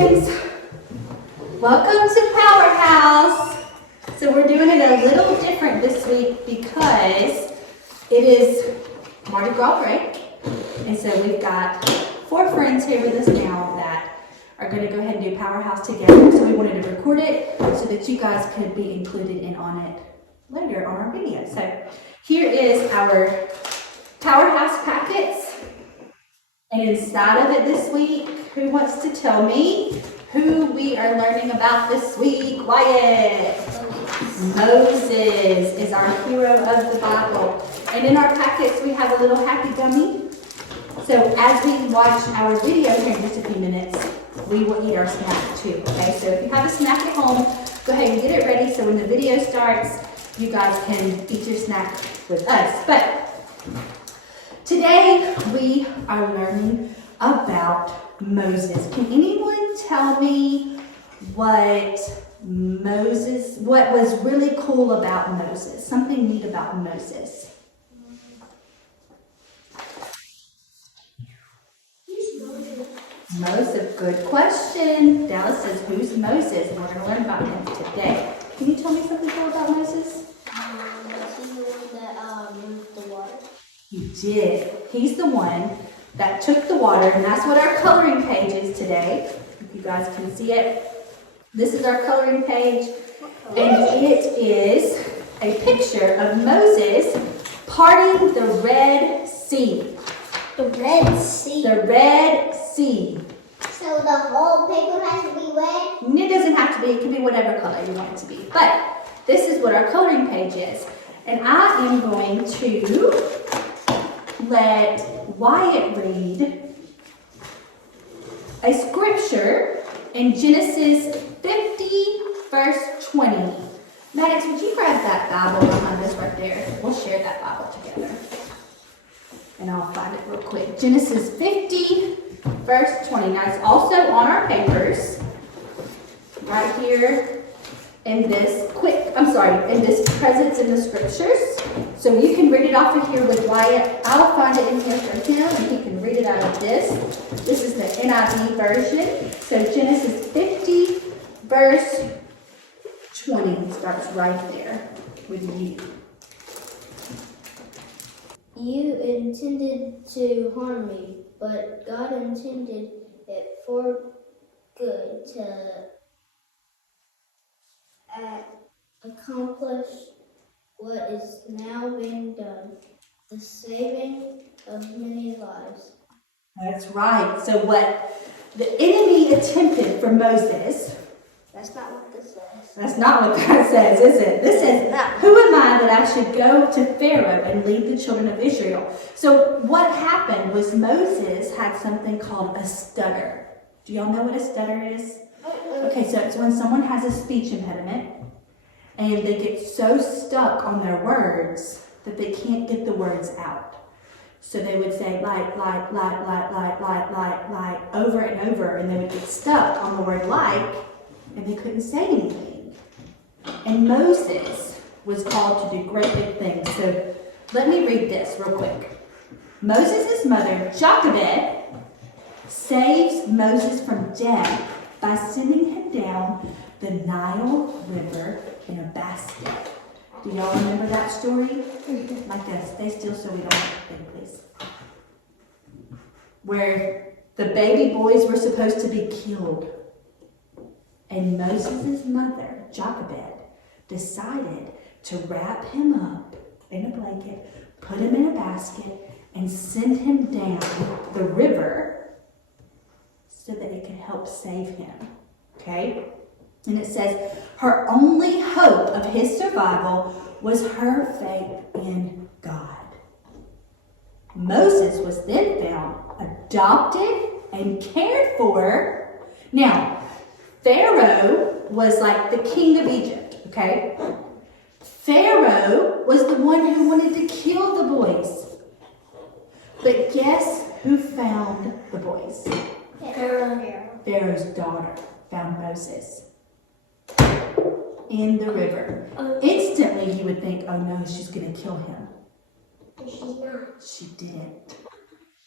friends, welcome to Powerhouse. So we're doing it a little different this week because it is Mardi Gras break, and so we've got 4 friends here with us now that are going to go ahead and do Powerhouse together. So we wanted to record it so that you guys could be included in on it later on our video. So here is our Powerhouse packets. And inside of it this week, who wants to tell me who we are learning about this week? Wyatt. Moses is our hero of the Bible. And in our packets, we have a little happy dummy. So as we watch our video here in just a few minutes, we will eat our snack too, okay? So if you have a snack at home, go ahead and get it ready so when the video starts, you guys can eat your snack with us. But today, we are learning about Moses. Can anyone tell me what was really cool about Moses? Something neat about Moses? Moses, good question. Dallas says, who's Moses? And we're going to learn about him today. Can you tell me something cool about Moses? He's the one that moved the water. He did. He's the one that took the water, and that's what our coloring page is today. If you guys can see it. This is our coloring page, and it is a picture of Moses parting the Red Sea. The Red Sea. The Red Sea. So the whole paper has to be red? It doesn't have to be. It can be whatever color you want it to be. But this is what our coloring page is. And I am going to let Wyatt read a scripture in Genesis 50, verse 20. Maddox, would you grab that Bible behind us right there? We'll share that Bible together. And I'll find it real quick. Genesis 50, verse 20. Now it's also on our papers, right here in this in this Presence in the Scriptures. So you can read it off of here with Wyatt. I'll find it in here for him, and he can read it out of this. This is the NIV version. So Genesis 50, verse 20 starts right there with you. You intended to harm me, but God intended it for good to accomplish what is now being done, the saving of many lives. That's right. So what the enemy attempted for Moses, That's not what this says. that's not what that says, is it? This says, who am I that I should go to Pharaoh and lead the children of Israel? So what happened was Moses had something called a stutter. Do y'all know what a stutter is? Okay, so it's when someone has a speech impediment and they get so stuck on their words that they can't get the words out. So they would say like, over and over, and they would get stuck on the word like, and they couldn't say anything. And Moses was called to do great big things. So let me read this real quick. Moses' mother, Jochebed, saves Moses from death by sending him down the Nile River in a basket. Do y'all remember that story? Like that. Stay still so we don't have to think, please. Where the baby boys were supposed to be killed. And Moses' mother, Jochebed, decided to wrap him up in a blanket, put him in a basket, and send him down the river so that it could help save him. Okay? And it says, her only hope of his survival was her faith in God. Moses was then found, adopted, and cared for. Now, Pharaoh was like the king of Egypt, okay? Pharaoh was the one who wanted to kill the boys. But guess who found the boys? Pharaoh's daughter found Moses in the river. Instantly, you would think, oh no, she's going to kill him. But she's not. She didn't.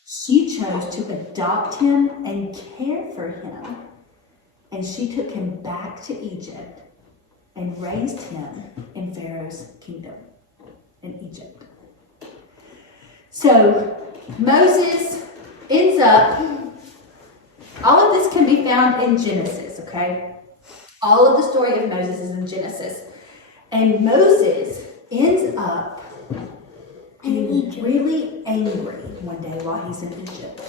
She chose to adopt him and care for him. and she took him back to Egypt and raised him in Pharaoh's kingdom in Egypt. So Moses ends up, all of this can be found in Genesis, okay? All of the story of Moses is in Genesis. And Moses ends up being really angry one day while he's in Egypt.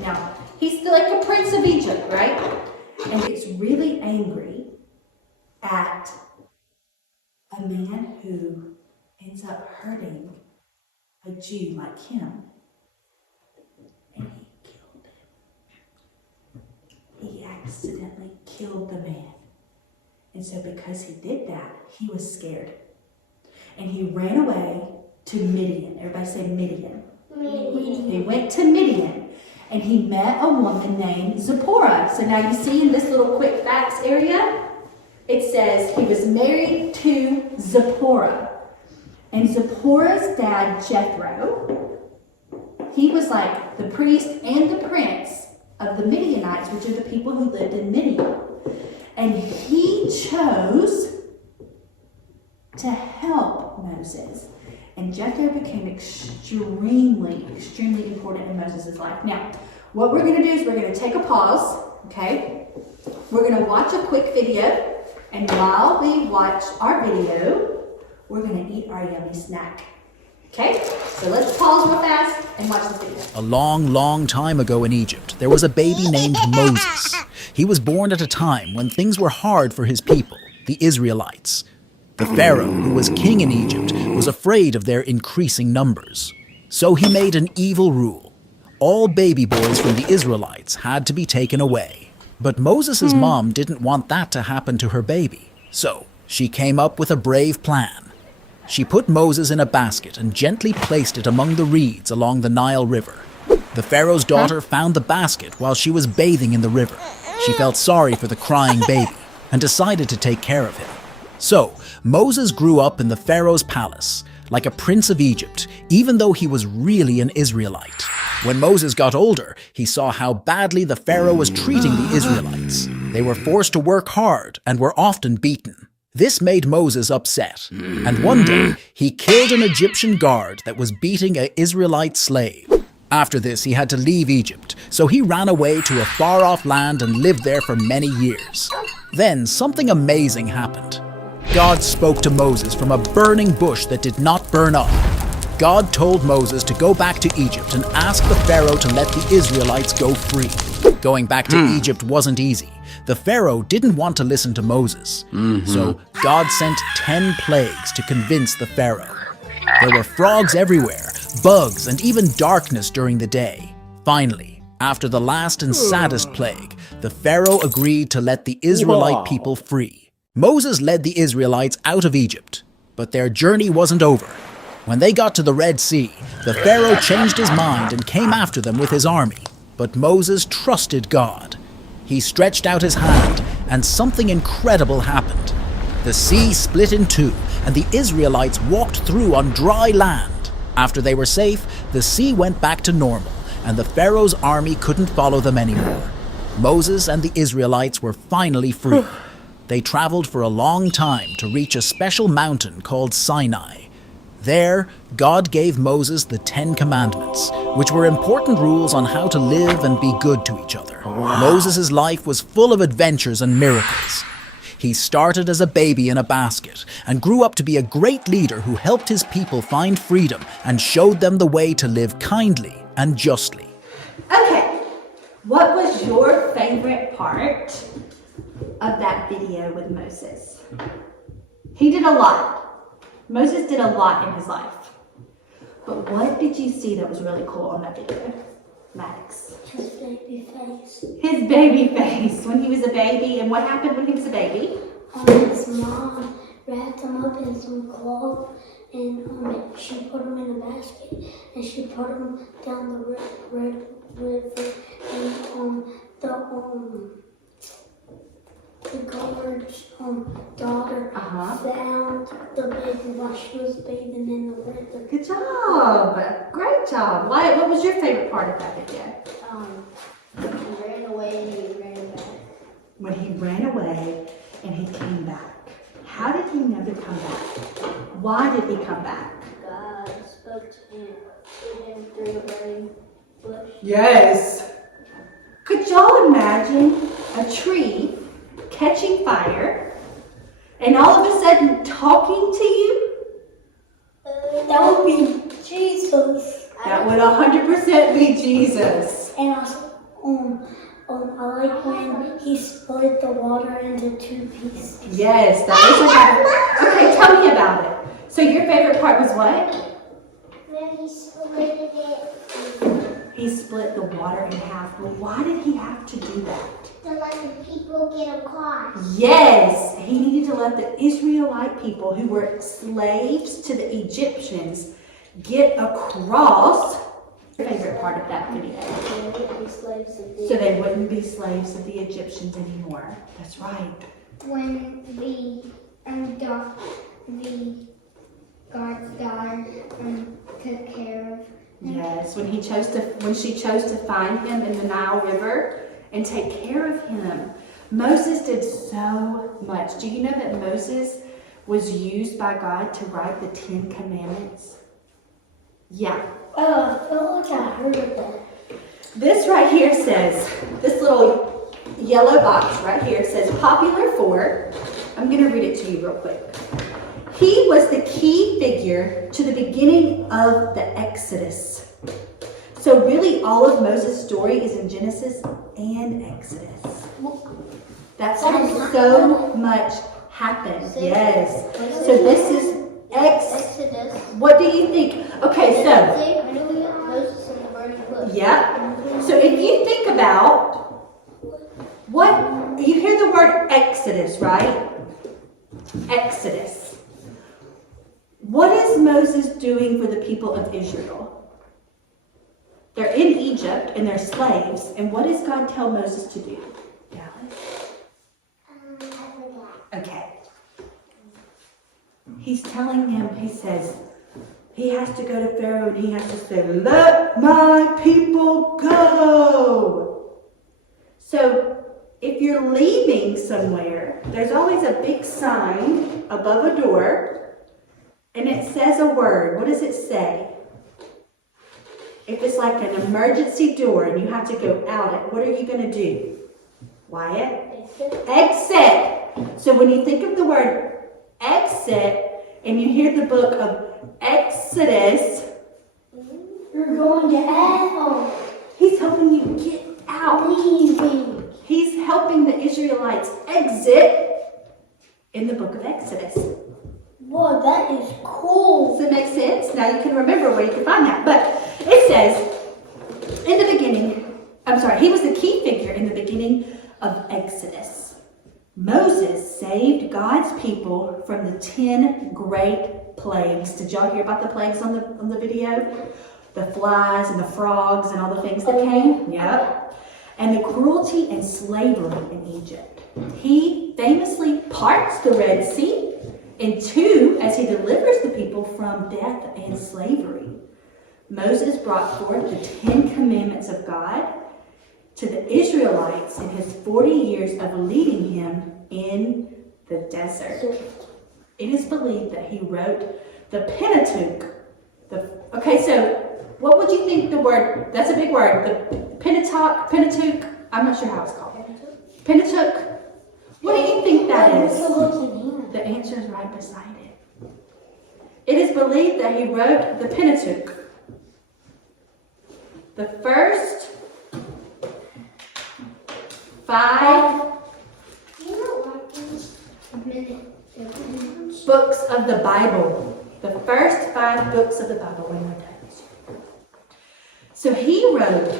Now, he's like the prince of Egypt, right? And gets really angry at a man who ends up hurting a Jew like him. And he killed him. He accidentally killed the man. And so because he did that, he was scared. And he ran away to Midian. Everybody say Midian. Midian. He went to Midian. And he met a woman named Zipporah. So now you see in this little quick facts area, it says he was married to Zipporah. And Zipporah's dad, Jethro, he was like the priest and the prince of the Midianites, which are the people who lived in Midian. And he chose to help Moses. And Jethro became extremely important in Moses' life. Now, what we're going to do is we're going to take a pause, okay? We're going to watch a quick video. And while we watch our video, we're going to eat our yummy snack. Okay? So let's pause real fast and watch this video. A long time ago in Egypt, there was a baby named Moses. He was born at a time when things were hard for his people, the Israelites. The Pharaoh, who was king in Egypt, was afraid of their increasing numbers. So he made an evil rule. All baby boys from the Israelites had to be taken away. But Moses' mom didn't want that to happen to her baby. So she came up with a brave plan. She put Moses in a basket and gently placed it among the reeds along the Nile River. The Pharaoh's daughter found the basket while she was bathing in the river. She felt sorry for the crying baby and decided to take care of him. So, Moses grew up in the Pharaoh's palace, like a prince of Egypt, even though he was really an Israelite. When Moses got older, he saw how badly the Pharaoh was treating the Israelites. They were forced to work hard and were often beaten. This made Moses upset, and one day he killed an Egyptian guard that was beating an Israelite slave. After this, he had to leave Egypt, so he ran away to a far-off land and lived there for many years. Then something amazing happened. God spoke to Moses from a burning bush that did not burn up. God told Moses to go back to Egypt and ask the Pharaoh to let the Israelites go free. Going back to Egypt wasn't easy. The Pharaoh didn't want to listen to Moses. So God sent 10 plagues to convince the Pharaoh. There were frogs everywhere, bugs, and even darkness during the day. Finally, after the last and saddest plague, the Pharaoh agreed to let the Israelite people free. Moses led the Israelites out of Egypt, but their journey wasn't over. When they got to the Red Sea, the Pharaoh changed his mind and came after them with his army. But Moses trusted God. He stretched out his hand, and something incredible happened. The sea split in two, and the Israelites walked through on dry land. After they were safe, the sea went back to normal, and the Pharaoh's army couldn't follow them anymore. Moses and the Israelites were finally free. They traveled for a long time to reach a special mountain called Sinai. There, God gave Moses the 10 Commandments, which were important rules on how to live and be good to each other. Moses' life was full of adventures and miracles. He started as a baby in a basket and grew up to be a great leader who helped his people find freedom and showed them the way to live kindly and justly. Okay, what was your favorite part of that video with Moses? He did a lot. Moses did a lot in his life. But what did you see that was really cool on that video, Maddox? His baby face. His baby face when he was a baby. And what happened when he was a baby? His mom wrapped him up in some cloth and she put him in a basket and she put him down the Red River and the guard's daughter found the baby while she was bathing in the river. Good job. Great job. What was your favorite part of that video? He ran away and he ran back. when he ran away and he came back. How did he know to come back? Why did he come back? God spoke to him through the burning bush. Yes. Could y'all imagine a tree catching fire and all of a sudden talking to you? That would be Jesus. That would 100% be Jesus. And also, I like when he split the water into 2 pieces. Yes, that is what happened. Okay, tell me about it. So your favorite part was what? When he split it. He split the water in half. Well, why did he have to do that? To let the people get across. Yes, he needed to let the Israelite people who were slaves to the Egyptians get across. Your favorite part of that video? So they wouldn't be slaves of the Egyptians anymore. That's right. When the God's daughter took care of. Yes, when she chose to find him in the Nile River and take care of him. Moses did so much. Do you know that Moses was used by God to write the 10 Commandments? Yeah. Oh, I feel like I heard of that. This right here says, this little yellow box right here says popular for, I'm going to read it to you real quick. He was the key figure to the beginning of the Exodus. So really all of Moses' story is in Genesis and Exodus. That's how so much happened. Yes. So this is Exodus. What do you think? Okay, so. Yeah. So if you think about what, you hear the word Exodus, right? Exodus. What is Moses doing for the people of Israel? They're in Egypt and they're slaves. And what does God tell Moses to do? Dallas? Okay. He's telling him, he says, he has to go to Pharaoh and he has to say, let my people go. So if you're leaving somewhere, there's always a big sign above a door and it says a word. What does it say? If it's like an emergency door and you have to go out it, what are you going to do? Wyatt? Exit. So when you think of the word exit and you hear the book of Exodus, you're going to hell. He's helping you get out. Leaving. He's helping the Israelites exit in the book of Exodus. Whoa, that is cool. Does it make sense? Now you can remember where you can find that. But it says, in the beginning, he was the key figure in the beginning of Exodus. Moses saved God's people from the 10 great plagues. Did y'all hear about the plagues on the video? The flies and the frogs and all the things that came? Yep. And the cruelty and slavery in Egypt. He famously parts the Red Sea in two as he delivers the people from death and slavery. Moses brought forth the 10 commandments of God to the Israelites in his 40 years of leading him in the desert. It is believed that he wrote the Pentateuch. Okay, so what would you think the word, that's a big word, the Pentateuch, I'm not sure how it's called. Pentateuch? What do you think that is? The answer is right beside it. It is believed that he wrote the Pentateuch. The first 5 books of the Bible. The first 5 books of the Bible were not done. So he wrote,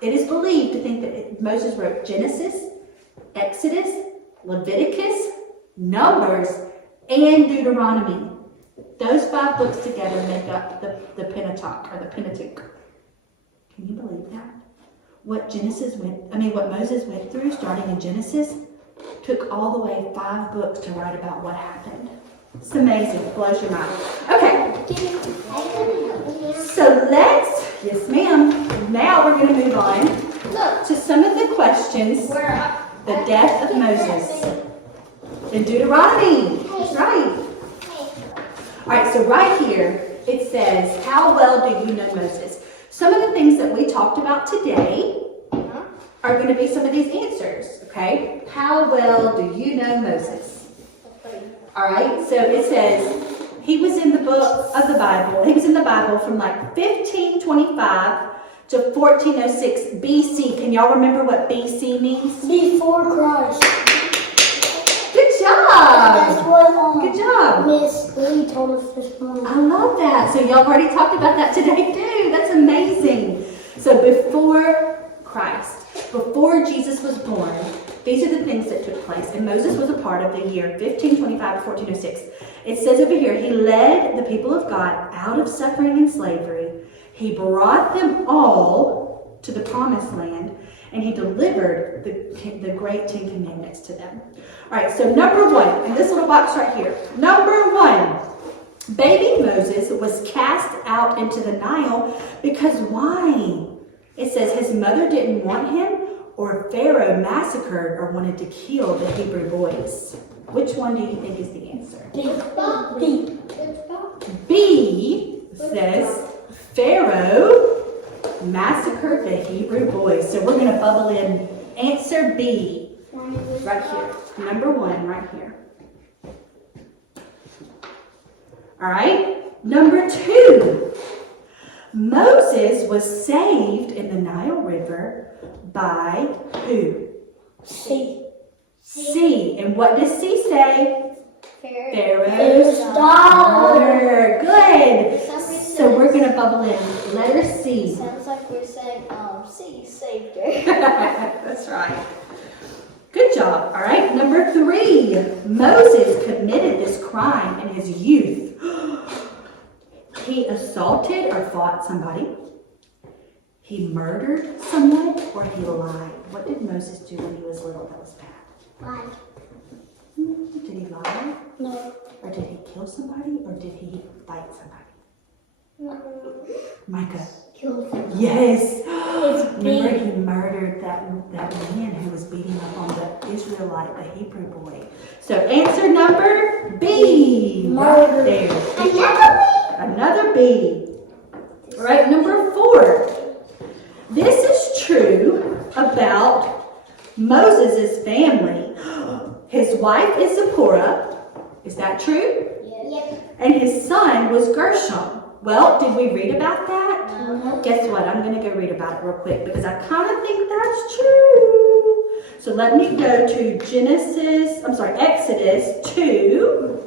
it is believed to think that Moses wrote Genesis, Exodus, Leviticus, Numbers, and Deuteronomy. Those 5 books together make up the Pentateuch or the Pentateuch. Can you believe that? What Moses went through, starting in Genesis, took all the way 5 books to write about what happened. It's amazing. It blows your mind. Okay. So yes ma'am. Now we're going to move on to some of the questions The death of Moses. In Deuteronomy. That's right. All right, so right here it says, how well do you know Moses? Some of the things that we talked about today are going to be some of these answers, okay? How well do you know Moses? All right, so it says he was in the book of the Bible. He was in the Bible from like 1525 to 1406 BC. Can y'all remember what BC means? Before Christ. Good job. That's what Good job. Miss Lee told us this morning. I love that. So y'all have already talked about that today too. That's amazing. So before Christ, before Jesus was born, these are the things that took place. And Moses was a part of the year 1525 to 1406. It says over here, he led the people of God out of suffering and slavery. He brought them all to the promised land, and he delivered the great 10 commandments to them. All right, so number one, in this little box right here, number one, baby Moses was cast out into the Nile because why? It says his mother didn't want him, or Pharaoh massacred or wanted to kill the Hebrew boys. Which one do you think is the answer? B. B says Pharaoh massacred the Hebrew boys. So we're going to bubble in answer B right here. Number one right here. All right. Number two. Moses was saved in the Nile River by who? C. C. And what does C say? Pharaoh's daughter. Good. So we're going to bubble in letter C. Sounds like we're saying, C saved her. That's right. Good job. All right. Number three. Moses committed this crime in his youth. He assaulted or fought somebody. He murdered someone, or he lied. What did Moses do when he was little that was bad? Lie. Did he lie? No. Or did he kill somebody? Or did he fight somebody? Micah. Kill them. Yes. It's Remember, B. he murdered that man who was beating up on the Israelite, the Hebrew boy. So answer number B. Murder. Right there. Another B. All right, number four. This is true about Moses' family. His wife is Zipporah. Is that true? Yep. And his son was Gershom. Well, did we read about that? No. Guess what? I'm going to go read about it real quick because I kind of think that's true. So let me go to Exodus 2.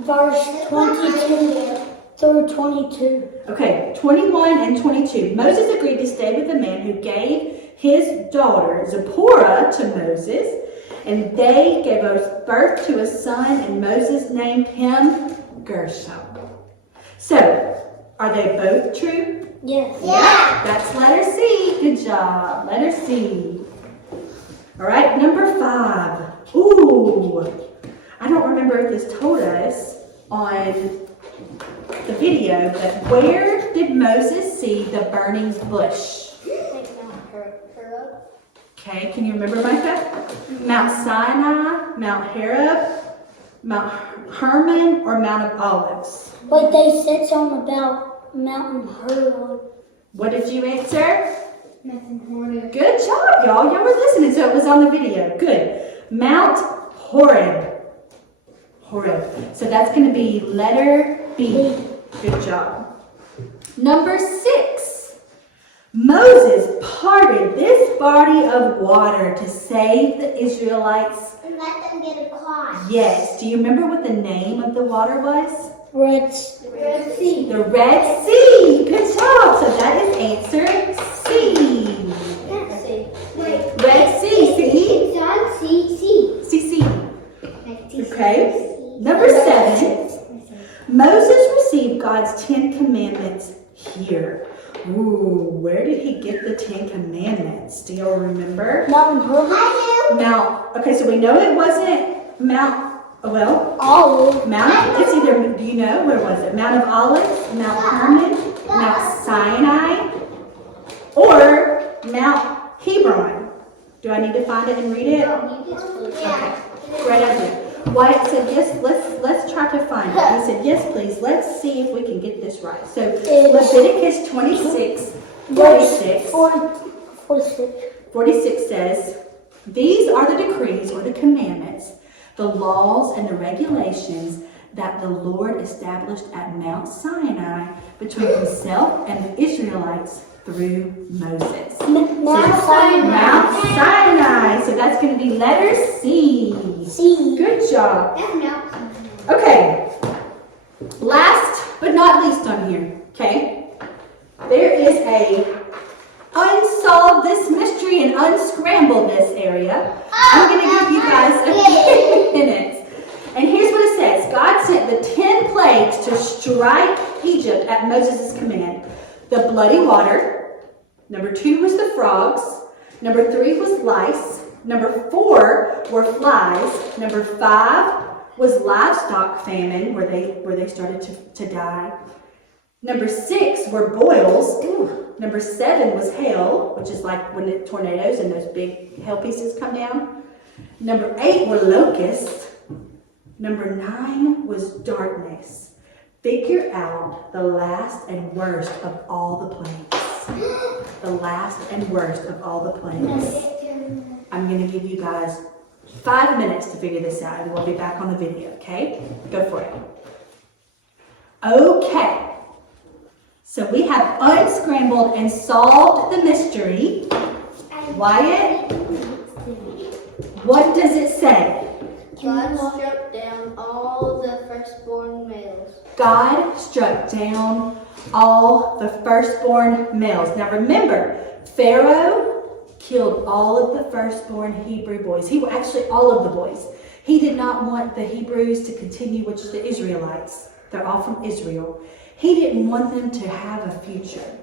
Verse 22 through 22. Okay, 21 and 22. Moses agreed to stay with the man who gave his daughter Zipporah to Moses, and they gave birth to a son, and Moses named him Gershom. So, are they both true? Yes. Yeah. That's letter C. Good job. Letter C. All right, number 5. Ooh. I don't remember if this told us on the video, but where did Moses see the burning bush? Okay, can you remember, Micah? Mount Sinai, Mount Horeb, Mount Hermon, or Mount of Olives? But they said something about Mountain Horeb. What did you answer? Mountain Horeb. Good job, y'all. Y'all were listening, so it was on the video. Good. Mount Horeb. Horeb. So that's going to be letter B. Good job. Number 6. Moses parted this body of water to save the Israelites. And let them get across. Yes. Do you remember what the name of the water was? Red Sea. The Red Sea. Good job. So that is answer C. Red Sea. See? C. Okay. Number 7. Moses received God's 10 commandments here. Ooh, where did he get the 10 commandments? Do y'all remember? Mountain Horeb. Okay, so we know it wasn't Mount, Olive. it's either, do you know, where was it? Mount of Olives, Mount Hermon, Mount Sinai, or Mount Hebron. Do I need to find it and read it? Okay, great idea. Wyatt said, yes, let's try to find it. He said, yes, please. Let's see if we can get this right. So Leviticus 26, 46. 46 says, these are the decrees or the commandments, the laws and the regulations that the Lord established at Mount Sinai between himself and the Israelites through Moses. Mount Sinai. Mount Sinai. So that's going to be letter C. C. Good job. That's Mount Sinai. Okay. Last but not least on here, okay? There is a unsolved this mystery and unscrambled this area. I'm going to give you guys a few minutes. And here's what it says. God sent the 10 plagues to strike Egypt at Moses' command. The bloody water. Number 2 was the frogs. Number 3 was lice. Number 4 were flies. Number 5 was livestock famine, where they started to die. Number 6 were boils. Number 7 was hail, which is like when the tornadoes and those big hail pieces come down. Number 8 were locusts. Number 9 was darkness. Figure out the last and worst of all the plagues. The last and worst of all the plagues. I'm going to give you guys 5 minutes to figure this out, and we'll be back on the video, okay? Go for it. Okay. So we have unscrambled and solved the mystery. Wyatt, what does it say? God struck down all the firstborn males. God struck down all the firstborn males. Now remember, Pharaoh killed all of the firstborn Hebrew boys. Actually, all of the boys. He did not want the Hebrews to continue, which is the Israelites. They're all from Israel. He didn't want them to have a future.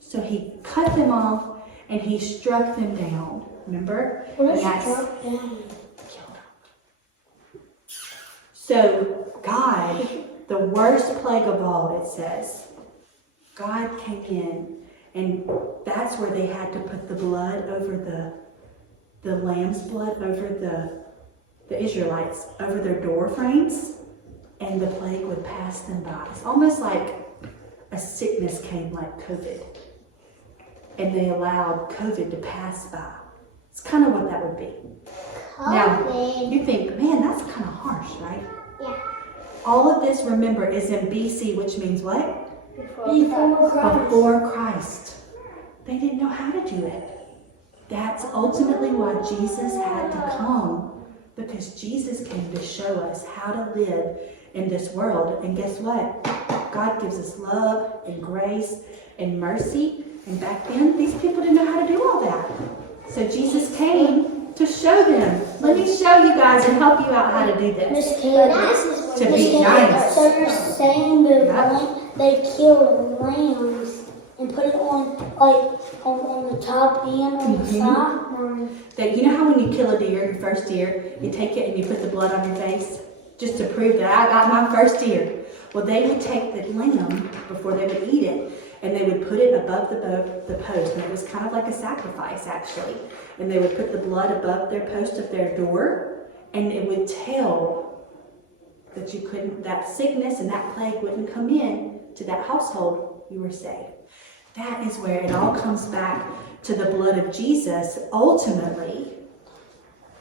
So he cut them off and he struck them down. Remember? What is struck down? So God, the worst plague of all, it says, God came in, and that's where they had to put the blood over the lamb's blood over the Israelites, over their door frames, and the plague would pass them by. It's almost like a sickness came like COVID, and they allowed COVID to pass by. It's kind of what that would be. Now, you think, man, that's kind of harsh, right? Yeah. All of this, remember, is in BC, which means what? Before Christ. Before Christ. They didn't know how to do it. That's ultimately why Jesus had to come, because Jesus came to show us how to live in this world. And guess what? God gives us love and grace and mercy. And back then, these people didn't know how to do all that. So Jesus came to show them. Let me show you guys and help you out how to do this. Miss Kayla, To be nice. so you're saying that they kill lambs and put it on on the top and on the side? That, you know how when you kill a deer, your first deer, you take it and you put the blood on your face just to prove that I got my first deer. Well, they would take the lamb before they would eat it, and they would put it above the post, and it was kind of like a sacrifice, actually. And they would put the blood above their post of their door, and it would tell that you couldn't, that sickness and that plague wouldn't come in to that household. You were saved. That is where it all comes back to the blood of Jesus. Ultimately,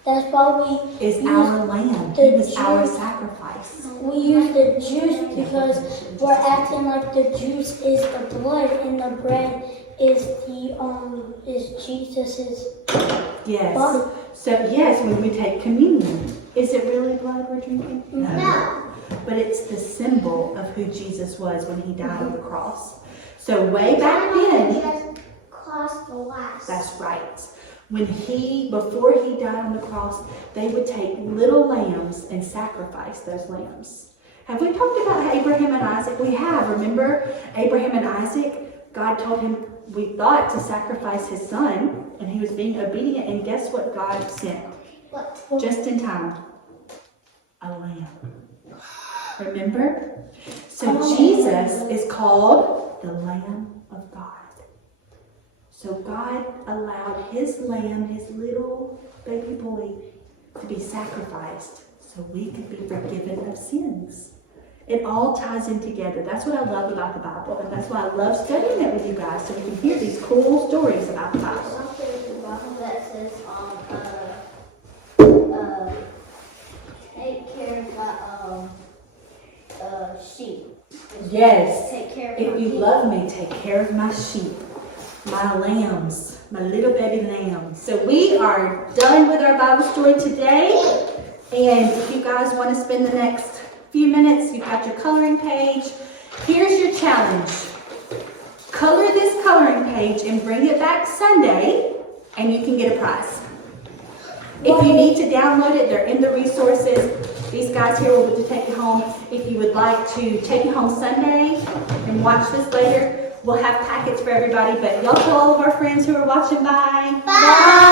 That's why we is use our lamb. the He was our juice. sacrifice. We use the juice because we're acting like the juice is the blood and the bread is Jesus's Yes. body. So yes, when we take communion, is it really blood we're drinking? No. But it's the symbol of who Jesus was when he died on the cross. So way back then, Just cost the last. that's right. Before he died on the cross, they would take little lambs and sacrifice those lambs. Have we talked about Abraham and Isaac? We have. Remember Abraham and Isaac? God told him, we thought, to sacrifice his son, and he was being obedient. And guess what God sent? What? Just in time. A lamb. Remember? So Jesus is called the Lamb of God. So God allowed his lamb, his little baby boy, to be sacrificed so we could be forgiven of sins. It all ties in together. That's what I love about the Bible, and that's why I love studying it with you guys, so we can hear these cool stories about the Bible. There's a Bible that says, take care of my sheep. Yes. Take care of If my you sheep. love me, take care of my sheep, my lambs, my little baby lambs. So we are done with our Bible story today. And if you guys want to spend the next few minutes, you've got your coloring page. Here's your challenge. Color this coloring page and bring it back Sunday, and you can get a prize. If you need to download it, they're in the resources. These guys here will take it home. If you would like to take it home Sunday and watch this later, we'll have packets for everybody. But y'all tell all of our friends who are watching bye. Bye.